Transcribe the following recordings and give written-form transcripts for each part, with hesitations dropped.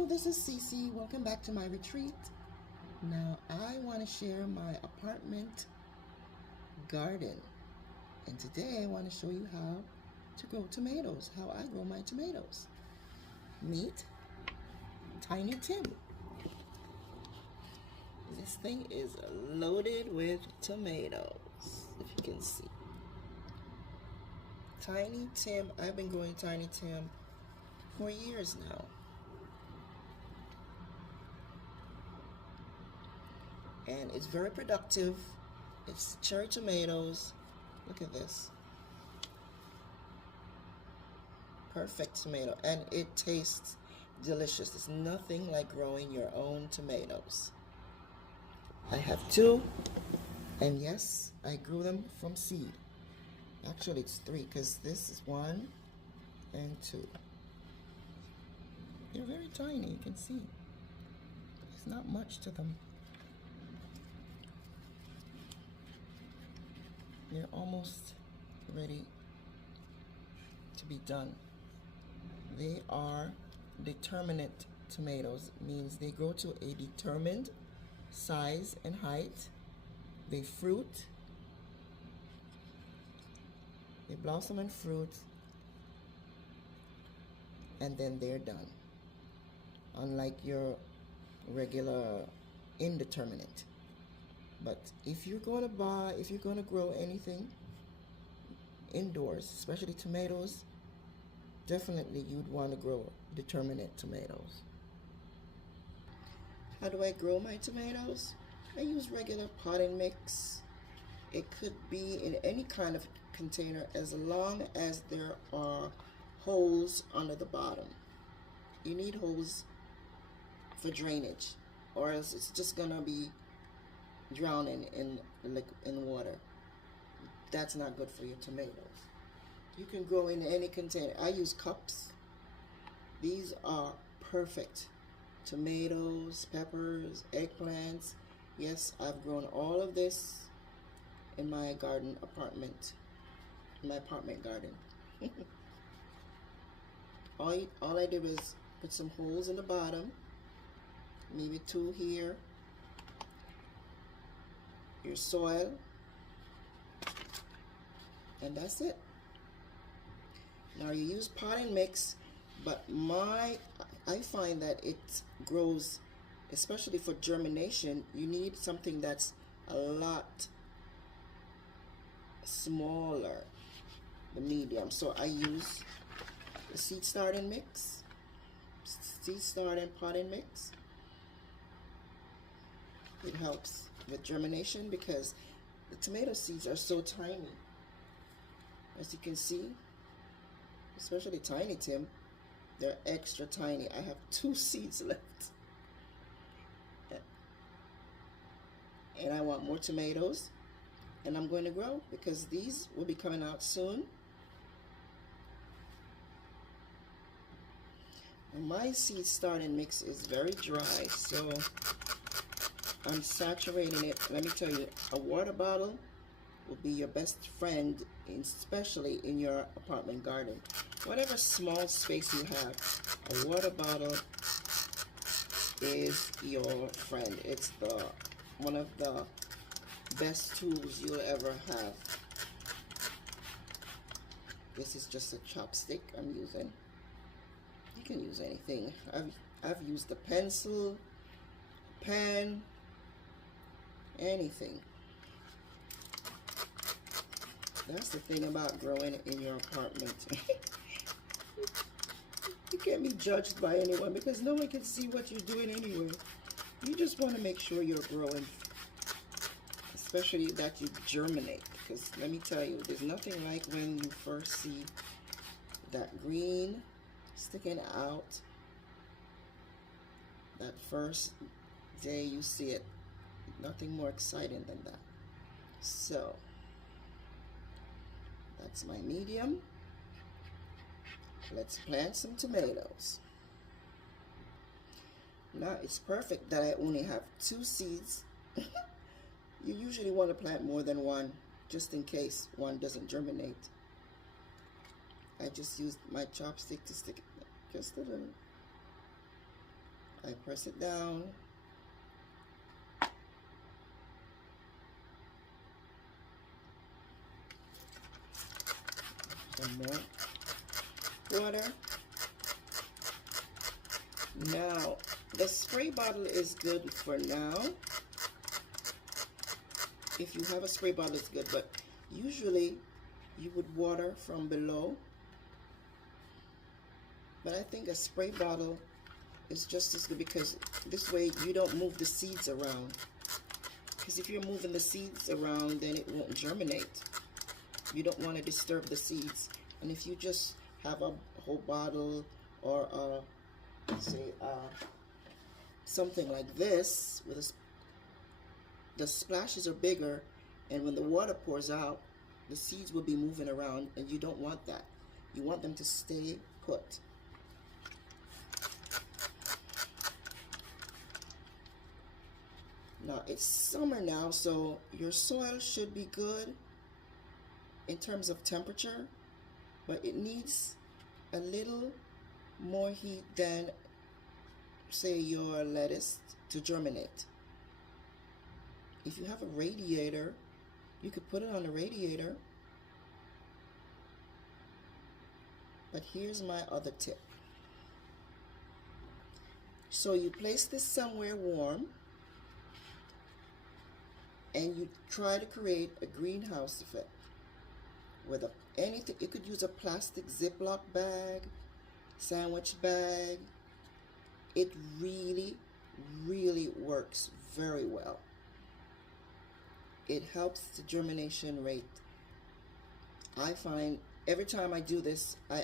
Hello, this is Cece. Welcome back to my retreat. Now, I want to share my apartment garden. And today I want to show you how to grow tomatoes, how I grow my tomatoes. Meet Tiny Tim. This thing is loaded with tomatoes, if you can see. Tiny Tim, I've been growing Tiny Tim for years now. And it's very productive. It's cherry tomatoes. Look at this. Perfect tomato. And it tastes delicious. It's nothing like growing your own tomatoes. I have two. And yes, I grew them from seed. Actually, it's three because this is 1 and 2. They're very tiny, you can see. There's not much to them. They're almost ready to be done. They are determinate tomatoes. It means they grow to a determined size and height. They fruit. They blossom and fruit. And then they're done. Unlike your regular indeterminate. But if you're going to grow anything indoors, especially tomatoes, definitely you'd want to grow determinate tomatoes. How do I grow my tomatoes? I use regular potting mix. It could be in any kind of container as long as there are holes under the bottom. You need holes for drainage, or else it's just gonna be drowning in water. That's not good for your tomatoes. You can grow in any container. I use cups. These are perfect. Tomatoes, peppers, eggplants. Yes, I've grown all of this in my apartment garden. all I did was put some holes in the bottom, maybe 2 here, your soil, and that's it. Now you use potting mix, but I find that it grows, especially for germination, you need something that's a lot smaller, the medium. So I use the seed starting potting mix. It helps with germination because the tomato seeds are so tiny. As you can see, especially Tiny Tim, they're extra tiny. I have 2 seeds left. And I want more tomatoes. And I'm going to grow because these will be coming out soon. And my seed starting mix is very dry, so I'm saturating it. Let me tell you, a water bottle will be your best friend, especially in your apartment garden. Whatever small space you have, a water bottle is your friend. It's one of the best tools you'll ever have. This is just a chopstick I'm using. You can use anything. I've used a pencil, pen, anything. That's the thing about growing in your apartment. You can't be judged by anyone because no one can see what you're doing anyway. You just want to make sure you're growing, especially that you germinate. Because let me tell you, there's nothing like when you first see that green sticking out. That first day you see it, nothing more exciting than that. So that's my medium. Let's plant some tomatoes. Now it's perfect that I only have 2 seeds. You usually want to plant more than one, just in case one doesn't germinate. I just used my chopstick to stick it just a little. I press it down. Some more water. Now, the spray bottle is good for now. If you have a spray bottle, it's good, but usually you would water from below. But I think a spray bottle is just as good because this way you don't move the seeds around. Because if you're moving the seeds around, then it won't germinate. You don't want to disturb the seeds. And if you just have a whole bottle or something like this, with the splashes are bigger, and when the water pours out, the seeds will be moving around, and you don't want that. You want them to stay put. Now, it's summer now, so your soil should be good in terms of temperature, but it needs a little more heat than, say, your lettuce to germinate. If you have a radiator, you could put it on the radiator. But here's my other tip. So you place this somewhere warm, and you try to create a greenhouse effect with anything. You could use a plastic Ziploc bag, sandwich bag. It really, really works very well. It helps the germination rate. I find every time I do this, I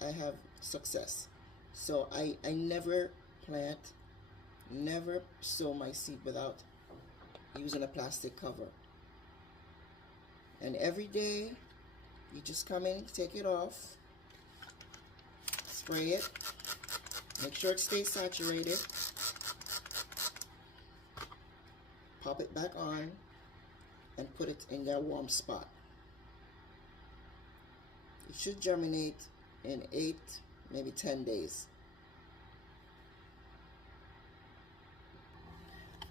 have success. So I never plant, never sow my seed without using a plastic cover. And every day, you just come in, take it off, spray it, make sure it stays saturated, pop it back on, and put it in their warm spot. It should germinate in 8, maybe 10 days.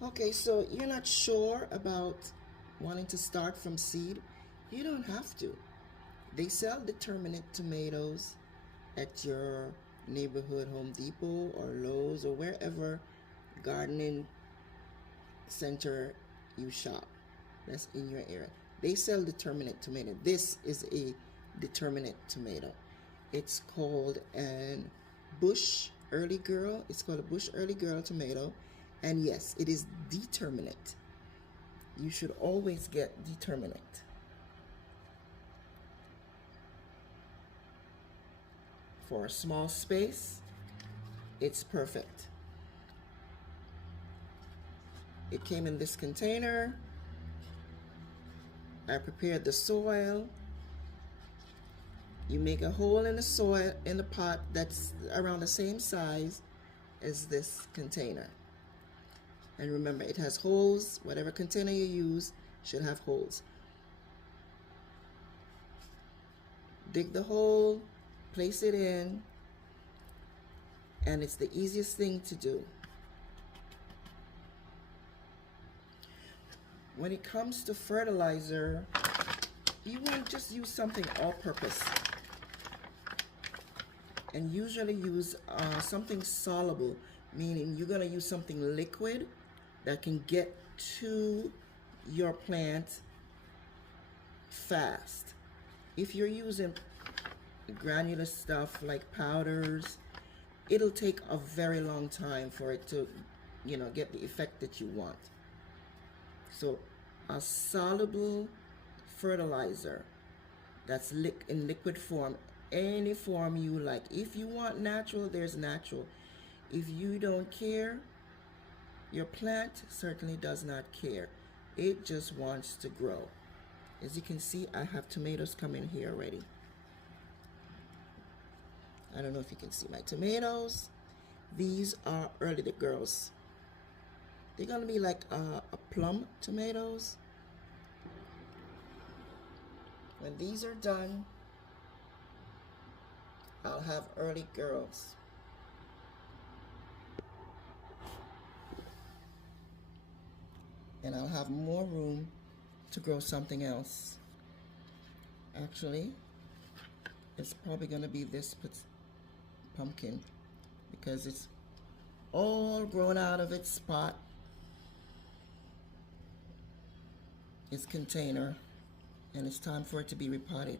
Okay, so you're not sure about wanting to start from seed? You don't have to. They sell determinate tomatoes at your neighborhood Home Depot or Lowe's or wherever gardening center you shop that's in your area. They sell determinate tomato. This is a determinate tomato. It's called an Bush Early Girl. It's called a Bush Early Girl tomato. And yes, it is determinate. You should always get determinate. For a small space, it's perfect. It came in this container. I prepared the soil. You make a hole in the soil, in the pot that's around the same size as this container. And remember, it has holes. Whatever container you use should have holes. Dig the hole, place it in, and it's the easiest thing to do. When it comes to fertilizer, you want to just use something all-purpose. And usually use something soluble, meaning you're going to use something liquid that can get to your plant fast. If you're using granular stuff like powders, it'll take a very long time for it to, get the effect that you want. So a soluble fertilizer that's in liquid form, any form you like. If you want natural, there's natural. If you don't care, your plant certainly does not care. It just wants to grow. As you can see, I have tomatoes coming here already. I don't know if you can see my tomatoes. These are early girls. They're gonna be like a plum tomatoes. When these are done, I'll have early girls. and I'll have more room to grow something else. Actually, it's probably going to be this pumpkin because it's all grown out of its pot, its container, and it's time for it to be repotted.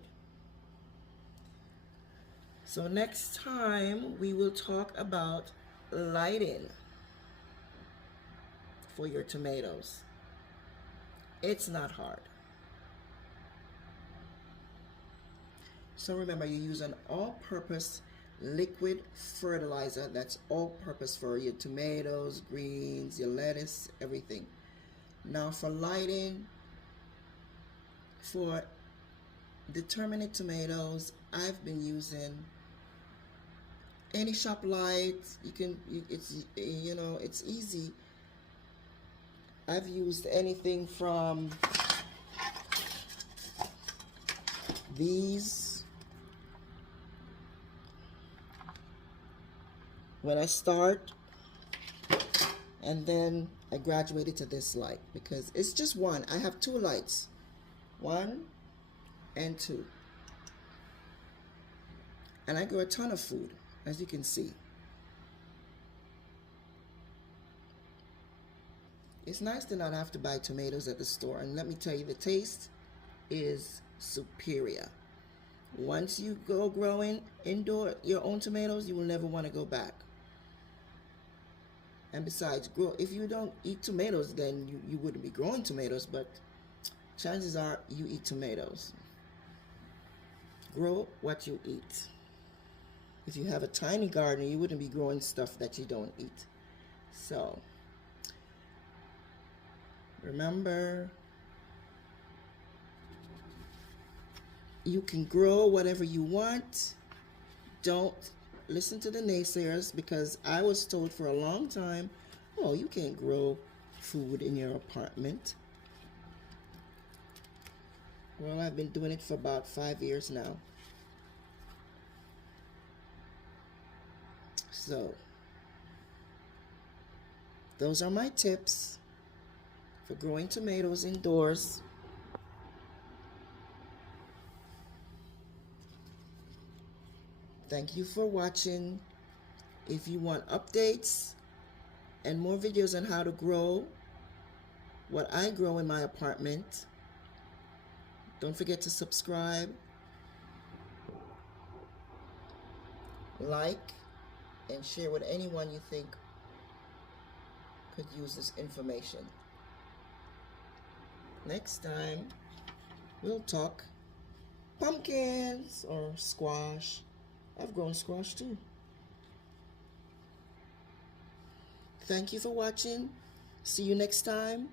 So next time we will talk about lighting for your tomatoes. It's not hard. So remember, you use an all-purpose liquid fertilizer that's all-purpose for your tomatoes, greens, your lettuce, everything. Now for lighting, for determinate tomatoes, I've been using any shop light. It's easy. I've used anything from these when I start, and then I graduated to this light because it's just one. I have two lights, 1 and 2, and I grow a ton of food, as you can see. It's nice to not have to buy tomatoes at the store, and let me tell you, the taste is superior. Once you go growing indoor your own tomatoes, you will never want to go back. And besides, if you don't eat tomatoes, then you wouldn't be growing tomatoes, but chances are you eat tomatoes. Grow what you eat. If you have a tiny garden, you wouldn't be growing stuff that you don't eat. So remember, you can grow whatever you want. Don't listen to the naysayers, because I was told for a long time, oh, you can't grow food in your apartment. Well, I've been doing it for about 5 years now. So those are my tips for growing tomatoes indoors. Thank you for watching. If you want updates and more videos on how to grow what I grow in my apartment, don't forget to subscribe, like, and share with anyone you think could use this information. Next time, we'll talk pumpkins or squash. I've grown squash too. Thank you for watching. See you next time.